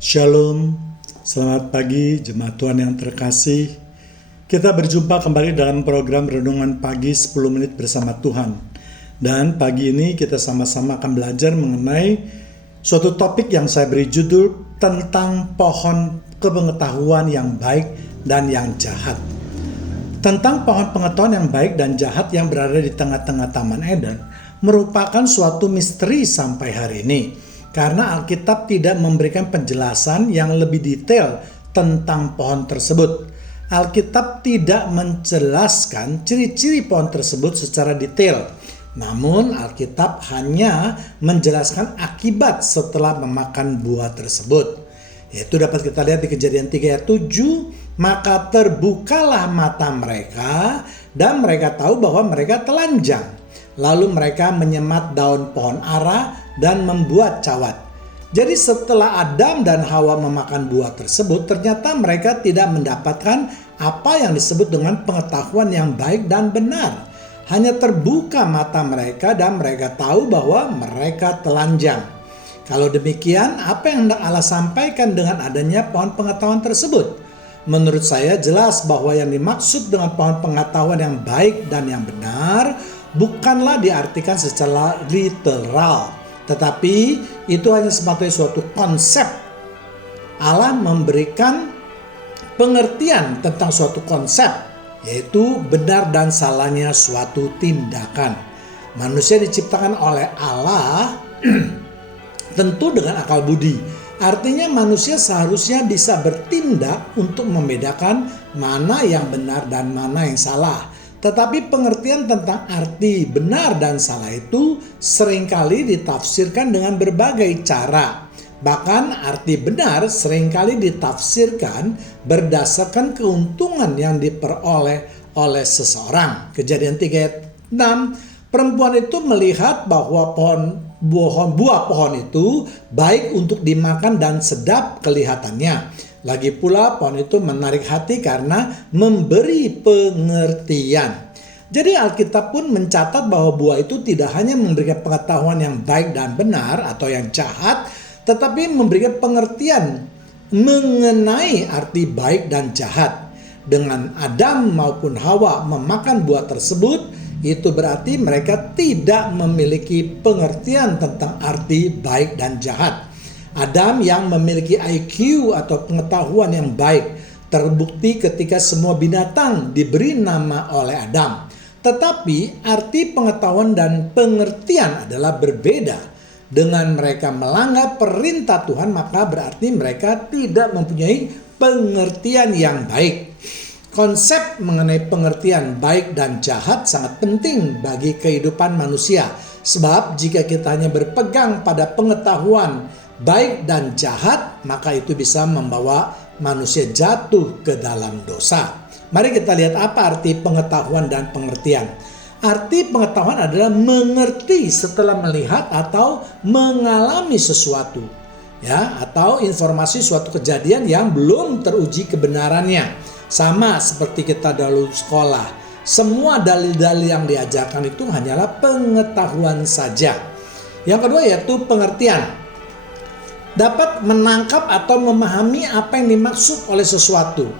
Shalom, selamat pagi jemaat Tuhan yang terkasih. Kita berjumpa kembali dalam program Renungan Pagi 10 Menit Bersama Tuhan. Dan pagi ini kita sama-sama akan belajar mengenai suatu topik yang saya beri judul tentang pohon kepengetahuan yang baik dan yang jahat. Tentang pohon pengetahuan yang baik dan jahat yang berada di tengah-tengah Taman Eden merupakan suatu misteri sampai hari ini. Karena Alkitab tidak memberikan penjelasan yang lebih detail tentang pohon tersebut. Alkitab tidak menjelaskan ciri-ciri pohon tersebut secara detail. Namun Alkitab hanya menjelaskan akibat setelah memakan buah tersebut. Yaitu dapat kita lihat di Kejadian 3 ayat 7. Maka terbukalah mata mereka dan mereka tahu bahwa mereka telanjang. Lalu mereka menyemat daun pohon ara dan membuat cawat. Jadi setelah Adam dan Hawa memakan buah tersebut, ternyata mereka tidak mendapatkan apa yang disebut dengan pengetahuan yang baik dan benar. Hanya terbuka mata mereka dan mereka tahu bahwa mereka telanjang. Kalau demikian, apa yang hendak Allah sampaikan dengan adanya pohon pengetahuan tersebut? Menurut saya jelas bahwa yang dimaksud dengan pohon pengetahuan yang baik dan yang benar bukanlah diartikan secara literal, tetapi itu hanya sebagai suatu konsep. Allah memberikan pengertian tentang suatu konsep, yaitu benar dan salahnya suatu tindakan. Manusia diciptakan oleh Allah tentu dengan akal budi. Artinya manusia seharusnya bisa bertindak untuk membedakan mana yang benar dan mana yang salah. Tetapi pengertian tentang arti benar dan salah itu seringkali ditafsirkan dengan berbagai cara. Bahkan arti benar seringkali ditafsirkan berdasarkan keuntungan yang diperoleh oleh seseorang. Kejadian 3 ayat 6, perempuan itu melihat bahwa buah pohon itu baik untuk dimakan dan sedap kelihatannya. Lagi pula pohon itu menarik hati karena memberi pengertian. Jadi Alkitab pun mencatat bahwa buah itu tidak hanya memberikan pengetahuan yang baik dan benar atau yang jahat, tetapi memberikan pengertian mengenai arti baik dan jahat. Dengan Adam maupun Hawa memakan buah tersebut, itu berarti mereka tidak memiliki pengertian tentang arti baik dan jahat. Adam yang memiliki IQ atau pengetahuan yang baik terbukti ketika semua binatang diberi nama oleh Adam. Tetapi arti pengetahuan dan pengertian adalah berbeda. Dengan mereka melanggar perintah Tuhan, maka berarti mereka tidak mempunyai pengertian yang baik. Konsep mengenai pengertian baik dan jahat sangat penting bagi kehidupan manusia. Sebab jika kita hanya berpegang pada pengetahuan baik dan jahat, maka itu bisa membawa manusia jatuh ke dalam dosa. Mari kita lihat apa arti pengetahuan dan pengertian. Arti pengetahuan adalah mengerti setelah melihat atau mengalami sesuatu, ya, atau informasi suatu kejadian yang belum teruji kebenarannya. Sama seperti kita dahulu sekolah, semua dalil-dalil yang diajarkan itu hanyalah pengetahuan saja. Yang kedua yaitu pengertian. Dapat menangkap atau memahami apa yang dimaksud oleh sesuatu.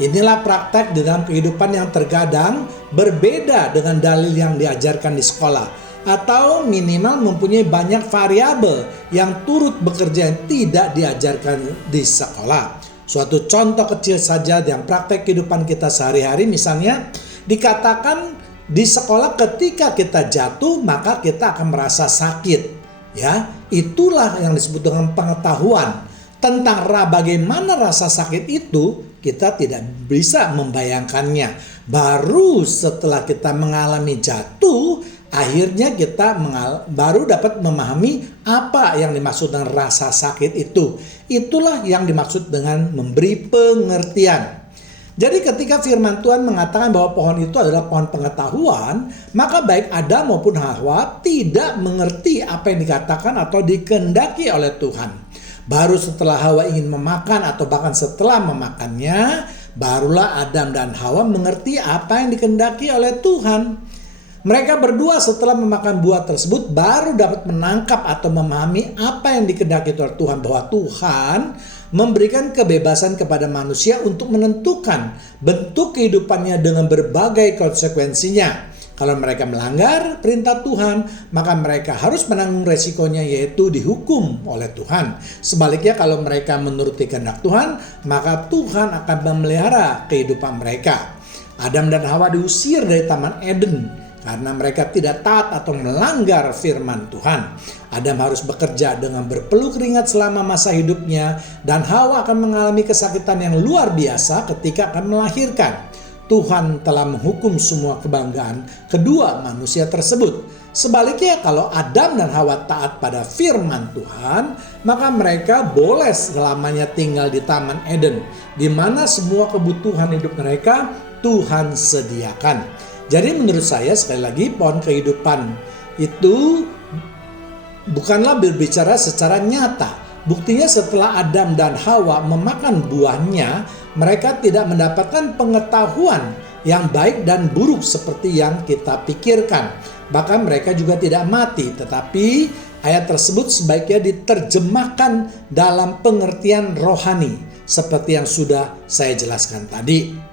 Inilah praktek di dalam kehidupan yang terkadang berbeda dengan dalil yang diajarkan di sekolah, atau minimal mempunyai banyak variabel yang turut bekerja yang tidak diajarkan di sekolah. Suatu contoh kecil saja yang praktek kehidupan kita sehari-hari, misalnya dikatakan di sekolah ketika kita jatuh maka kita akan merasa sakit. Ya, itulah yang disebut dengan pengetahuan. Tentang bagaimana rasa sakit itu, kita tidak bisa membayangkannya. Baru setelah kita mengalami jatuh, akhirnya kita baru dapat memahami apa yang dimaksud dengan rasa sakit itu. Itulah yang dimaksud dengan memberi pengertian. Jadi ketika firman Tuhan mengatakan bahwa pohon itu adalah pohon pengetahuan, maka baik Adam maupun Hawa tidak mengerti apa yang dikatakan atau dikehendaki oleh Tuhan. Baru setelah Hawa ingin memakan atau bahkan setelah memakannya, barulah Adam dan Hawa mengerti apa yang dikehendaki oleh Tuhan. Mereka berdua setelah memakan buah tersebut baru dapat menangkap atau memahami apa yang dikehendaki oleh Tuhan, bahwa Tuhan memberikan kebebasan kepada manusia untuk menentukan bentuk kehidupannya dengan berbagai konsekuensinya. Kalau mereka melanggar perintah Tuhan, maka mereka harus menanggung resikonya, yaitu dihukum oleh Tuhan. Sebaliknya, kalau mereka menuruti kehendak Tuhan, maka Tuhan akan memelihara kehidupan mereka. Adam dan Hawa diusir dari Taman Eden karena mereka tidak taat atau melanggar firman Tuhan. Adam harus bekerja dengan berpeluh keringat selama masa hidupnya, dan Hawa akan mengalami kesakitan yang luar biasa ketika akan melahirkan. Tuhan telah menghukum semua kebanggaan kedua manusia tersebut. Sebaliknya, kalau Adam dan Hawa taat pada firman Tuhan, maka mereka boleh selamanya tinggal di Taman Eden, di mana semua kebutuhan hidup mereka Tuhan sediakan. Jadi menurut saya, sekali lagi, pohon kehidupan itu bukanlah berbicara secara nyata. Buktinya setelah Adam dan Hawa memakan buahnya, mereka tidak mendapatkan pengetahuan yang baik dan buruk seperti yang kita pikirkan. Bahkan mereka juga tidak mati, tetapi ayat tersebut sebaiknya diterjemahkan dalam pengertian rohani, seperti yang sudah saya jelaskan tadi.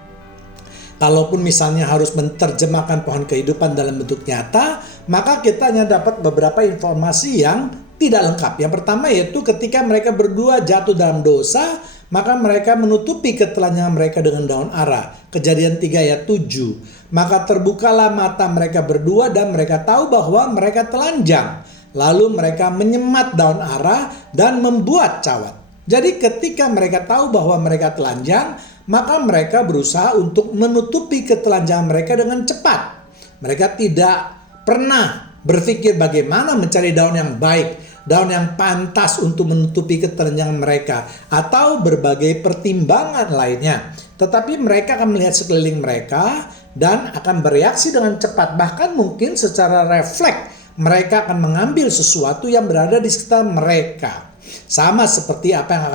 Kalaupun misalnya harus menerjemahkan pohon kehidupan dalam bentuk nyata, maka kita hanya dapat beberapa informasi yang tidak lengkap. Yang pertama yaitu ketika mereka berdua jatuh dalam dosa, maka mereka menutupi ketelanjangan mereka dengan daun ara. Kejadian 3 ayat 7. Maka terbukalah mata mereka berdua dan mereka tahu bahwa mereka telanjang. Lalu mereka menyemat daun ara dan membuat cawat. Jadi ketika mereka tahu bahwa mereka telanjang, maka mereka berusaha untuk menutupi ketelanjangan mereka dengan cepat. Mereka tidak pernah berpikir bagaimana mencari daun yang baik, daun yang pantas untuk menutupi ketelanjangan mereka, atau berbagai pertimbangan lainnya. Tetapi mereka akan melihat sekeliling mereka dan akan bereaksi dengan cepat. Bahkan mungkin secara refleks mereka akan mengambil sesuatu yang berada di sekitar mereka. Sama seperti apa yang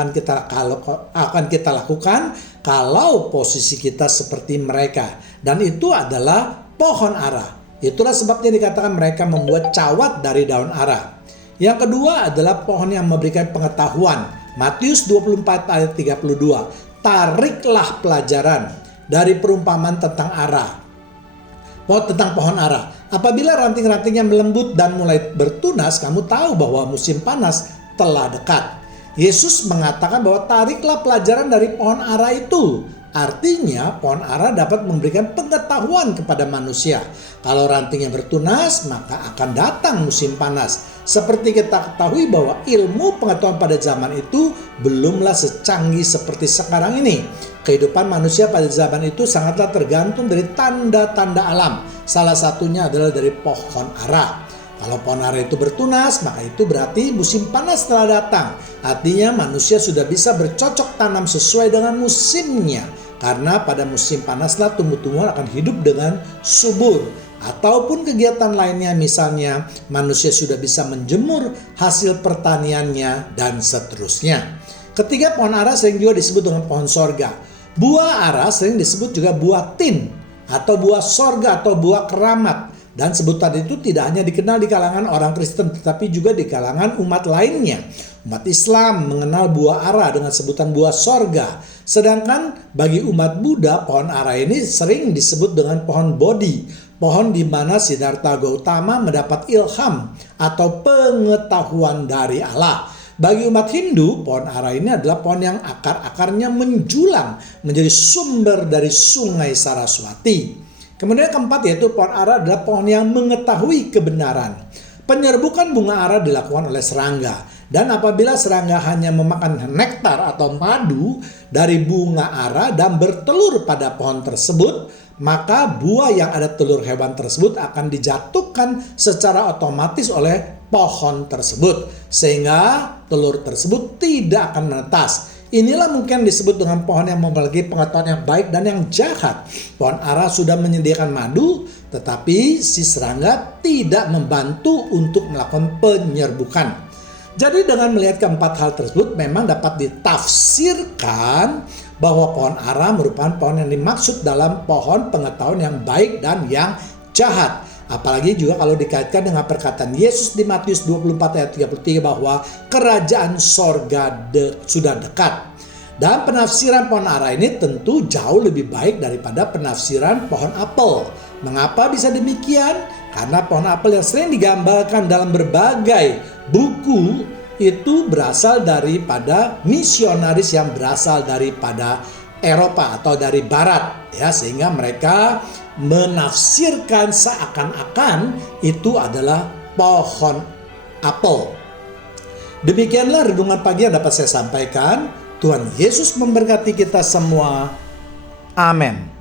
akan kita lakukan kalau posisi kita seperti mereka. Dan itu adalah pohon ara. Itulah sebabnya dikatakan mereka membuat cawat dari daun ara. Yang kedua adalah pohon yang memberikan pengetahuan. Matius 24 ayat 32. Tariklah pelajaran dari perumpamaan tentang ara. Tentang pohon ara. Apabila ranting-rantingnya melembut dan mulai bertunas, kamu tahu bahwa musim panas telah dekat. Yesus mengatakan bahwa tariklah pelajaran dari pohon ara itu. Artinya pohon ara dapat memberikan pengetahuan kepada manusia. Kalau rantingnya bertunas, maka akan datang musim panas. Seperti kita ketahui bahwa ilmu pengetahuan pada zaman itu belumlah secanggih seperti sekarang ini. Kehidupan manusia pada zaman itu sangatlah tergantung dari tanda-tanda alam. Salah satunya adalah dari pohon ara. Kalau pohon ara itu bertunas, maka itu berarti musim panas telah datang. Artinya manusia sudah bisa bercocok tanam sesuai dengan musimnya. Karena pada musim panaslah tumbuh-tumbuhan akan hidup dengan subur. Ataupun kegiatan lainnya, misalnya manusia sudah bisa menjemur hasil pertaniannya dan seterusnya. Ketiga, pohon ara sering juga disebut dengan pohon sorga. Buah ara sering disebut juga buah tin atau buah sorga atau buah keramat. Dan sebutan itu tidak hanya dikenal di kalangan orang Kristen, tetapi juga di kalangan umat lainnya. Umat Islam mengenal buah ara dengan sebutan buah sorga. Sedangkan bagi umat Buddha, pohon ara ini sering disebut dengan pohon Bodhi. Pohon di mana Siddhartha Gautama mendapat ilham atau pengetahuan dari Allah. Bagi umat Hindu, pohon ara ini adalah pohon yang akar-akarnya menjulang menjadi sumber dari sungai Saraswati. Kemudian keempat yaitu pohon ara adalah pohon yang mengetahui kebenaran. Penyerbukan bunga ara dilakukan oleh serangga. Dan apabila serangga hanya memakan nektar atau madu dari bunga ara dan bertelur pada pohon tersebut, maka buah yang ada telur hewan tersebut akan dijatuhkan secara otomatis oleh pohon tersebut. Sehingga telur tersebut tidak akan menetas. Inilah mungkin disebut dengan pohon yang memiliki pengetahuan yang baik dan yang jahat. Pohon ara sudah menyediakan madu, tetapi si serangga tidak membantu untuk melakukan penyerbukan. Jadi dengan melihat keempat hal tersebut, memang dapat ditafsirkan bahwa pohon ara merupakan pohon yang dimaksud dalam pohon pengetahuan yang baik dan yang jahat. Apalagi juga kalau dikaitkan dengan perkataan Yesus di Matius 24 ayat 33 bahwa kerajaan sorga sudah dekat. Dan penafsiran pohon ara ini tentu jauh lebih baik daripada penafsiran pohon apel. Mengapa bisa demikian? Karena pohon apel yang sering digambarkan dalam berbagai buku itu berasal daripada misionaris yang berasal daripada Eropa atau dari Barat, ya, sehingga mereka menafsirkan seakan-akan itu adalah pohon apel. Demikianlah renungan pagi yang dapat saya sampaikan. Tuhan Yesus memberkati kita semua. Amin.